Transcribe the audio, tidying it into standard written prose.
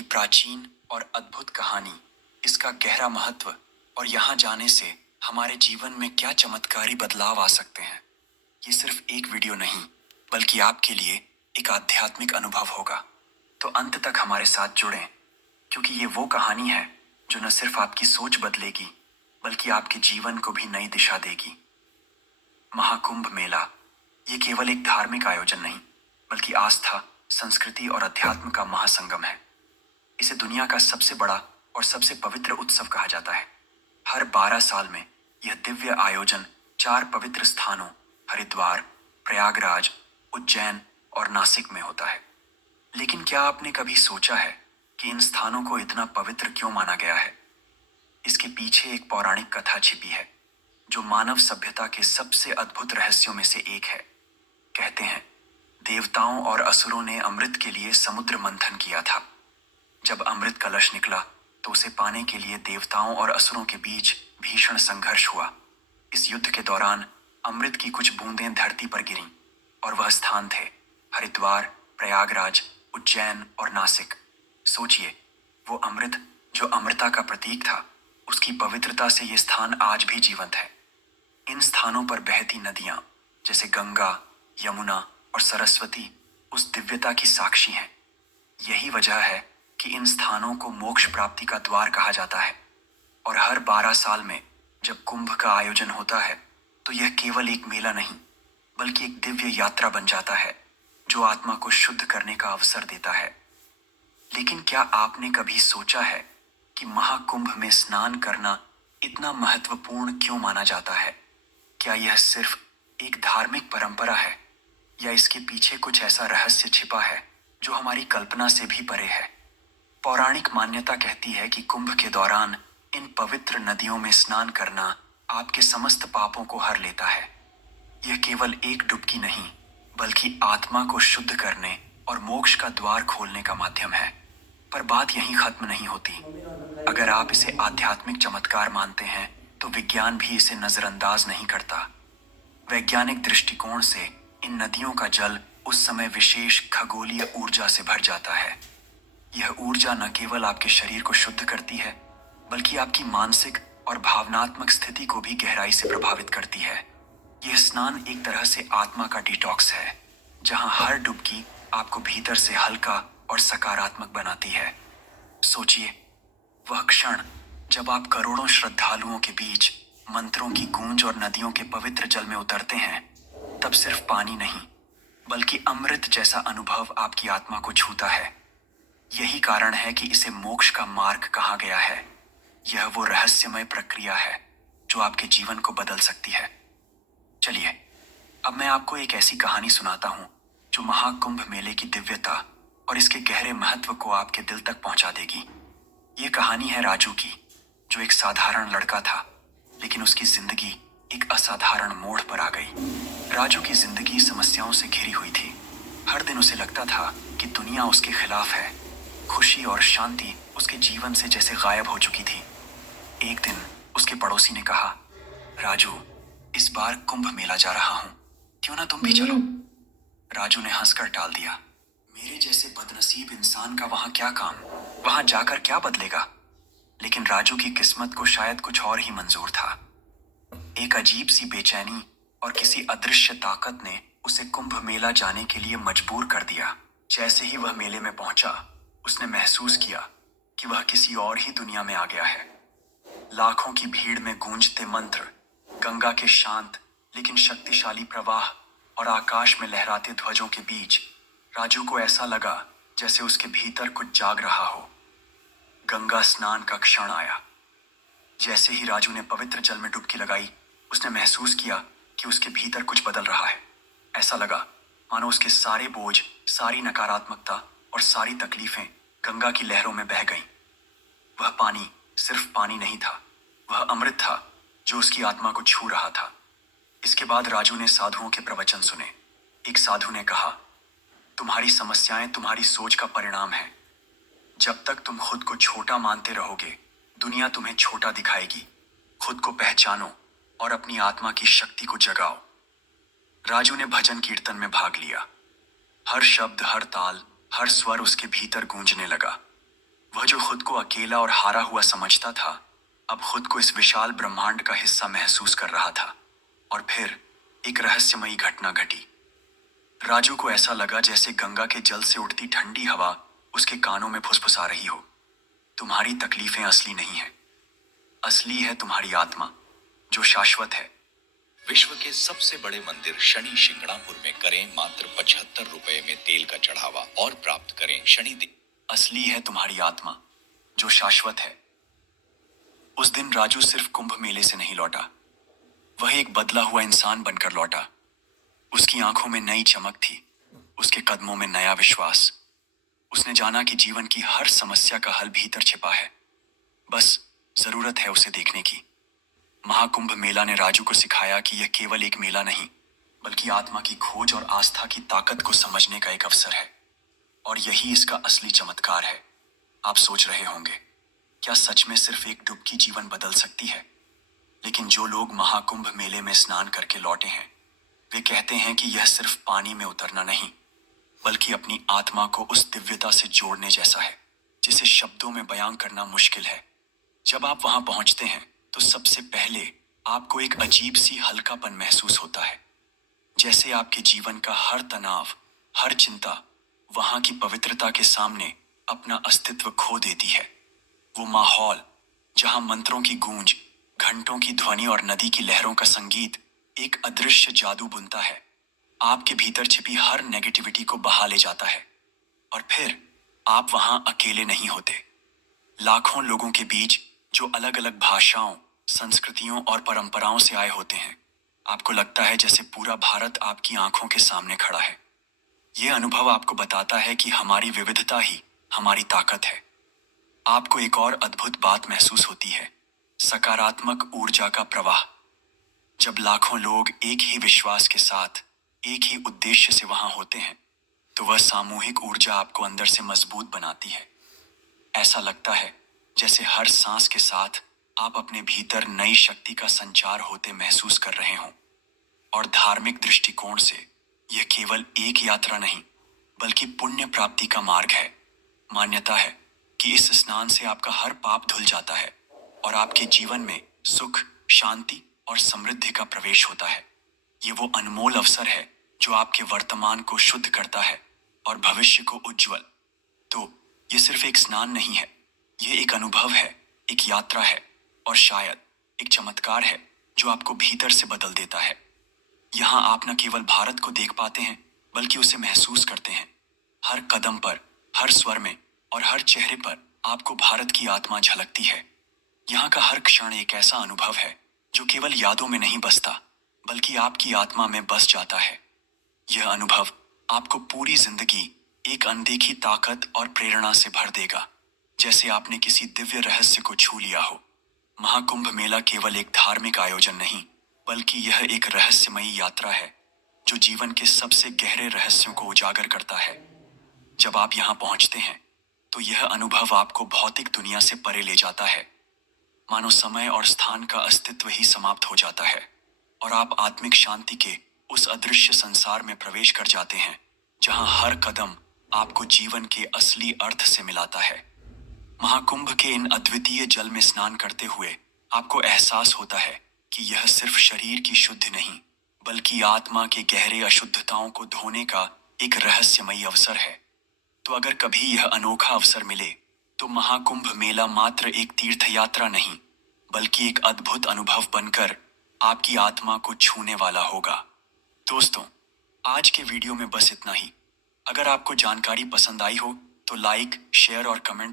की प्राचीन और अद्भुत कहानी, इसका गहरा महत्व और यहाँ जाने से हमारे जीवन में क्या चमत्कारी बदलाव आ सकते हैं। ये सिर्फ एक वीडियो नहीं, बल्कि आपके लिए एक आध्यात्मिक अनुभव होगा। तो अंत तक हमारे साथ जुड़ें, क्योंकि ये वो कहानी है जो न सिर्फ आपकी सोच बदलेगी, बल्कि आपके जीवन को भी नई दिशा देगी। महाकुंभ मेला ये केवल एक धार्मिक आयोजन नहीं, बल्कि आस्था, संस्कृति और अध्यात्म का महासंगम है। इसे दुनिया का सबसे बड़ा और सबसे पवित्र उत्सव कहा जाता है। हर 12 साल में यह दिव्य आयोजन 4 पवित्र स्थानों हरिद्वार, प्रयागराज, उज्जैन और नासिक में होता है। लेकिन क्या आपने कभी सोचा है कि इन स्थानों को इतना पवित्र क्यों माना गया है? इसके पीछे एक पौराणिक कथा छिपी है, जो मानव सभ्यता के सबसे अद्भुत रहस्यों में से एक है। कहते हैं, देवताओं और असुरों ने अमृत के लिए समुद्र मंथन किया था। जब अमृत कलश निकला, तो उसे पाने के लिए देवताओं और असुरों के बीच भीषण संघर्ष हुआ। इस युद्ध के दौरान अमृत की कुछ बूंदें धरती पर गिरीं, और वह स्थान थे हरिद्वार, प्रयागराज, उज्जैन और नासिक। सोचिए, वो अमृत जो अमृता का प्रतीक था, उसकी पवित्रता से ये स्थान आज भी जीवंत है। इन स्थानों पर बहती नदियां जैसे गंगा, यमुना और सरस्वती उस दिव्यता की साक्षी हैं। यही वजह है कि इन स्थानों को मोक्ष प्राप्ति का द्वार कहा जाता है। और हर 12 साल में जब कुंभ का आयोजन होता है, तो यह केवल एक मेला नहीं, बल्कि एक दिव्य यात्रा बन जाता है, जो आत्मा को शुद्ध करने का अवसर देता है। लेकिन क्या आपने कभी सोचा है कि महाकुंभ में स्नान करना इतना महत्वपूर्ण क्यों माना जाता है? क्या यह सिर्फ एक धार्मिक परंपरा है, या इसके पीछे कुछ ऐसा रहस्य छिपा है जो हमारी कल्पना से भी परे है? पौराणिक मान्यता कहती है कि कुंभ के दौरान इन पवित्र नदियों में स्नान करना आपके समस्त पापों को हर लेता है। यह केवल एक डुबकी नहीं, बल्कि आत्मा को शुद्ध करने और मोक्ष का द्वार खोलने का माध्यम है। पर बात यहीं खत्म नहीं होती। अगर आप इसे आध्यात्मिक चमत्कार मानते हैं, तो विज्ञान भी इसे नजरअंदाज नहीं करता। वैज्ञानिक दृष्टिकोण से इन नदियों का जल उस समय विशेष खगोलीय ऊर्जा से भर जाता है। यह ऊर्जा न केवल आपके शरीर को शुद्ध करती है, बल्कि आपकी मानसिक और भावनात्मक स्थिति को भी गहराई से प्रभावित करती है। यह स्नान एक तरह से आत्मा का डिटॉक्स है, जहां हर डुबकी आपको भीतर से हल्का और सकारात्मक बनाती है। सोचिए, वह क्षण जब आप करोड़ों श्रद्धालुओं के बीच मंत्रों की गूंज और नदियों के पवित्र जल में उतरते हैं, तब सिर्फ पानी नहीं, बल्कि अमृत जैसा अनुभव आपकी आत्मा को छूता है। यही कारण है कि इसे मोक्ष का मार्ग कहा गया है। यह वो रहस्यमय प्रक्रिया है जो आपके जीवन को बदल सकती है। चलिए, अब मैं आपको एक ऐसी कहानी सुनाता हूँ जो महाकुंभ मेले की दिव्यता और इसके गहरे महत्व को आपके दिल तक पहुंचा देगी। ये कहानी है राजू की, जो एक साधारण लड़का था, लेकिन उसकी जिंदगी एक असाधारण मोड़ पर आ गई। राजू की जिंदगी समस्याओं से घिरी हुई थी। हर दिन उसे लगता था कि दुनिया उसके खिलाफ है। खुशी और शांति उसके जीवन से जैसे गायब हो चुकी थी। एक दिन उसके पड़ोसी ने कहा, राजू, इस बार कुंभ मेला जा रहा हूं, क्यों ना तुम भी चलो? राजू ने हंसकर टाल दिया। मेरे जैसे बदनसीब इंसान का वहां क्या काम? वहां जाकर क्या बदलेगा? लेकिन राजू की किस्मत को शायद कुछ और ही मंजूर था। एक अजीब सी बेचैनी और किसी अदृश्य ताकत ने उसे कुंभ मेला जाने के लिए मजबूर कर दिया। जैसे ही वह मेले में पहुंचा, उसने महसूस किया कि वह किसी और ही दुनिया में आ गया है। लाखों की भीड़ में गूंजते मंत्र, गंगा के शांत लेकिन शक्तिशाली प्रवाह और आकाश में लहराते ध्वजों के बीच राजू को ऐसा लगा जैसे उसके भीतर कुछ जाग रहा हो। गंगा स्नान का क्षण आया। जैसे ही राजू ने पवित्र जल में डुबकी लगाई, उसने महसूस किया कि उसके भीतर कुछ बदल रहा है। ऐसा लगा मानो उसके सारे बोझ, सारी नकारात्मकता और सारी तकलीफें गंगा की लहरों में बह गईं। वह पानी सिर्फ पानी नहीं था, वह अमृत था जो उसकी आत्मा को छू रहा था। इसके बाद राजू ने साधुओं के प्रवचन सुने। एक साधु ने कहा, तुम्हारी समस्याएं तुम्हारी सोच का परिणाम है। जब तक तुम खुद को छोटा मानते रहोगे, दुनिया तुम्हें छोटा दिखाएगी। खुद को पहचानो और अपनी आत्मा की शक्ति को जगाओ। राजू ने भजन कीर्तन में भाग लिया। हर शब्द, हर ताल, हर स्वर उसके भीतर गूंजने लगा। वह जो खुद को अकेला और हारा हुआ समझता था, अब खुद को इस विशाल ब्रह्मांड का हिस्सा महसूस कर रहा था। और फिर एक रहस्यमयी घटना घटी। राजू को ऐसा लगा जैसे गंगा के जल से उठती ठंडी हवा उसके कानों में फुसफुसा रही हो। तुम्हारी तकलीफें असली नहीं है, असली है तुम्हारी आत्मा, जो शाश्वत है। विश्व के सबसे बड़े मंदिर शनि शिंगणापुर में करें मात्र 75 रुपए में तेल का चढ़ावा और प्राप्त करें शनि। असली है तुम्हारी आत्मा, जो शाश्वत है। उस दिन राजू सिर्फ कुंभ मेले से नहीं लौटा, वह एक बदला हुआ इंसान बनकर लौटा। उसकी आंखों में नई चमक थी, उसके कदमों में नया विश्वास। उसने जाना कि जीवन की हर समस्या का हल भीतर छिपा है, बस जरूरत है उसे देखने की। महाकुंभ मेला ने राजू को सिखाया कि यह केवल एक मेला नहीं, बल्कि आत्मा की खोज और आस्था की ताकत को समझने का एक अवसर है। और यही इसका असली चमत्कार है। आप सोच रहे होंगे, क्या सच में सिर्फ एक डुबकी जीवन बदल सकती है? लेकिन जो लोग महाकुंभ मेले में स्नान करके लौटे हैं, वे कहते हैं कि यह सिर्फ पानी में उतरना नहीं, बल्कि अपनी आत्मा को उस दिव्यता से जोड़ने जैसा है, जिसे शब्दों में बयां करना मुश्किल है। जब आप वहां पहुंचते हैं, तो सबसे पहले आपको एक अजीब सी हल्कापन महसूस होता है, जैसे आपके जीवन का हर तनाव, हर चिंता वहां की पवित्रता के सामने अपना अस्तित्व खो देती है। वो माहौल जहां मंत्रों की गूंज, घंटों की ध्वनि और नदी की लहरों का संगीत एक अदृश्य जादू बुनता है, आपके भीतर छिपी हर नेगेटिविटी को बहा ले जाता है। और फिर आप वहां अकेले नहीं होते। लाखों लोगों के बीच, जो अलग अलग भाषाओं, संस्कृतियों और परंपराओं से आए होते हैं, आपको लगता है जैसे पूरा भारत आपकी आंखों के सामने खड़ा है। यह अनुभव आपको बताता है कि हमारी विविधता ही हमारी ताकत है। आपको एक और अद्भुत बात महसूस होती है, सकारात्मक ऊर्जा का प्रवाह। जब लाखों लोग एक ही विश्वास के साथ, एक ही उद्देश्य से वहां होते हैं, तो वह सामूहिक ऊर्जा आपको अंदर से मजबूत बनाती है। ऐसा लगता है जैसे हर सांस के साथ आप अपने भीतर नई शक्ति का संचार होते महसूस कर रहे हों। और धार्मिक दृष्टिकोण से यह केवल एक यात्रा नहीं, बल्कि पुण्य प्राप्ति का मार्ग है। मान्यता है कि इस स्नान से आपका हर पाप धुल जाता है और आपके जीवन में सुख, शांति और समृद्धि का प्रवेश होता है। ये वो अनमोल अवसर है जो आपके वर्तमान को शुद्ध करता है और भविष्य को उज्जवल। तो ये सिर्फ एक स्नान नहीं है, ये एक अनुभव है, एक यात्रा है और शायद एक चमत्कार है जो आपको भीतर से बदल देता है। यहाँ आप न केवल भारत को देख पाते हैं, बल्कि उसे महसूस करते हैं। हर कदम पर, हर स्वर में और हर चेहरे पर आपको भारत की आत्मा झलकती है। यहाँ का हर क्षण एक ऐसा अनुभव है जो केवल यादों में नहीं बसता, बल्कि आपकी आत्मा में बस जाता है। यह अनुभव आपको पूरी जिंदगी एक अनदेखी ताकत और प्रेरणा से भर देगा, जैसे आपने किसी दिव्य रहस्य को छू लिया हो। महाकुंभ मेला केवल एक धार्मिक आयोजन नहीं, बल्कि यह एक रहस्यमयी यात्रा है जो जीवन के सबसे गहरे रहस्यों को उजागर करता है। जब आप यहाँ पहुँचते हैं, तो यह अनुभव आपको भौतिक दुनिया से परे ले जाता है, मानो समय और स्थान का अस्तित्व ही समाप्त हो जाता है और आप आत्मिक शांति के उस अदृश्य संसार में प्रवेश कर जाते हैं, जहां हर कदम आपको जीवन के असली अर्थ से मिलाता है। महाकुंभ के इन अद्वितीय जल में स्नान करते हुए आपको एहसास होता है कि यह सिर्फ शरीर की शुद्धि नहीं, बल्कि आत्मा के गहरे अशुद्धताओं को धोने का एक रहस्यमयी अवसर है। तो अगर कभी यह अनोखा अवसर मिले, तो महाकुंभ मेला मात्र एक तीर्थ यात्रा नहीं, बल्कि एक अद्भुत अनुभव बनकर आपकी आत्मा को छूने वाला होगा। दोस्तों, आज के वीडियो में बस इतना ही। अगर आपको जानकारी पसंद आई हो, तो लाइक, शेयर और कमेंट